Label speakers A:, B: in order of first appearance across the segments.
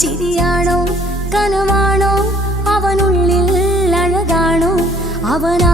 A: ചിരിയാണോ കനവാണോ അവനുള്ളിൽ അഴകാണോ അവന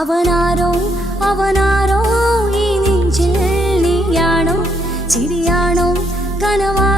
A: അവനാരോ അവനാരോ ഈ നെഞ്ചിൽ നീയാണോ ചിരിയാണോ കനവാ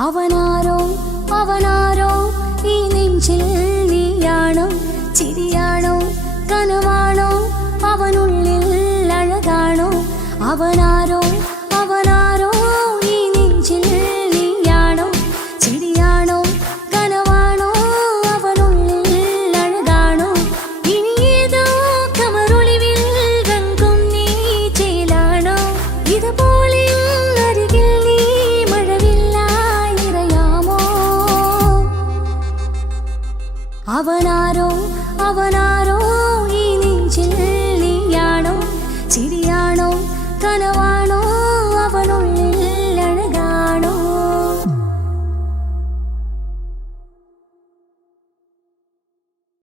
A: അവനാരോ അവനാരോ ഈ നെഞ്ചിൽ നീയാണോ ചിരിയാണോ കനവാണോ അവനുള്ളിൽ അഴകാണോ അവനാ അവനാരോ അവനാരോ ഈ നെഞ്ചിൽ നീയാണോ ചിരിയാണോ? കനവാണോ? അവനുള്ളിൽ